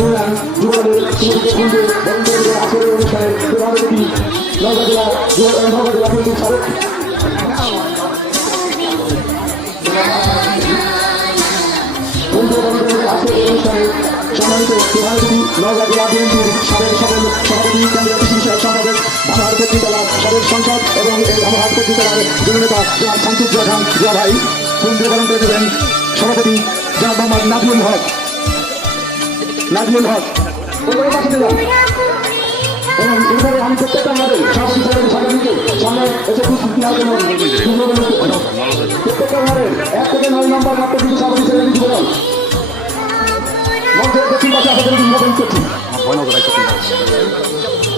সাহেব যুবদের সুযোগে খুঁজে বন্ধুদের আচরণ অনুষ্ঠানে সভাপতি নওগাঁ জেলা নওগাঁ জেলা কিন্তু সাবেক সম্মানিত সভাপতি নওগাঁ জেলা বিএনপির সাবেক সদর সভাপতি কেন্দ্রীয় মোহাম্মদ নাজিমুল হক। নাজিমুল হক। ওদের পাশে দিলাম এবং এভাবে আমি প্রত্যেকটা আমাদের সামনে এসে উপস্থিত নেওয়ার জন্য। প্রত্যেকটা আমাদের এক থেকে নয় নম্বর মাত্র কিন্তু সভাপতি সাহেবের কিছু বলুন মঞ্চের দক্ষিণ পাশে করছি।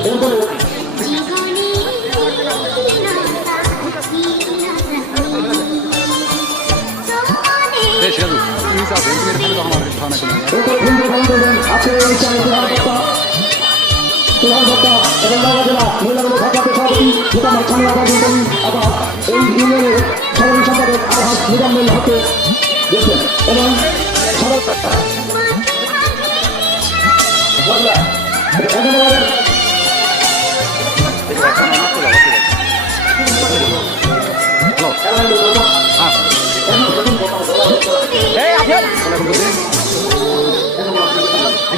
এরপরে পালন করবেন আজকের এই অনুষ্ঠানে প্রধান বক্তা প্রধান বক্তা এবং নওগাঁ জেলা মহিলা এবং ভারপ্রাপ্ত সভাপতি মোতাম্মদ খামিয়া বাবু কবি এবং এই ইউনিয়নের সাধারণ সম্পাদক আলহাজ মুজাম্মেল হককে দেখছেন এবং সদর বদলা এখানে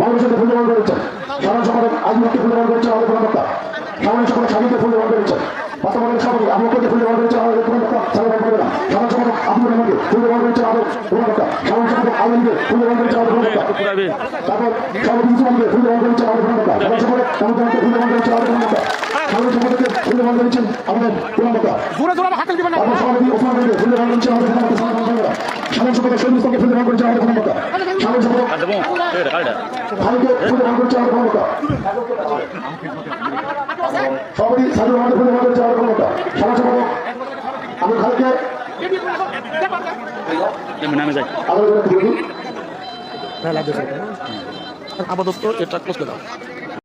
মানুষকে ফুল দেওয়ান করেছেন সাধারণ সম্পাদক আজমুখকে ফুল দেওয়ান করেছেন আমাদের বক্তা সাধারণ সম্পাদক স্বামীকে ফুল দেওয়ান করেছেন বর্তমানের সভাপতি ফুল সাধারণ সম্পাদক আব্দুর রহমানকে ফুল সাধারণ সম্পাদক তারপর সভাপতি ইসলামকে সাধারণ সম্পাদক সাধারণ সম্পাদককে আমাদের প্রধান বক্তা জোরে জোরে হাতে দিবেন না সভাপতি ওসমান ফুল আমাদের সাধারণ সম্পাদক শহীদ ইসলামকে ফুল দেওয়ান করেছেন আমাদের প্রধান বক্তা সাধারণ সম্পাদক ফুল সভাপতি রহমানকে ফুল করেছেন আমি খালকে আদালতের আপাতত এটা ক্লোজ করে দাও।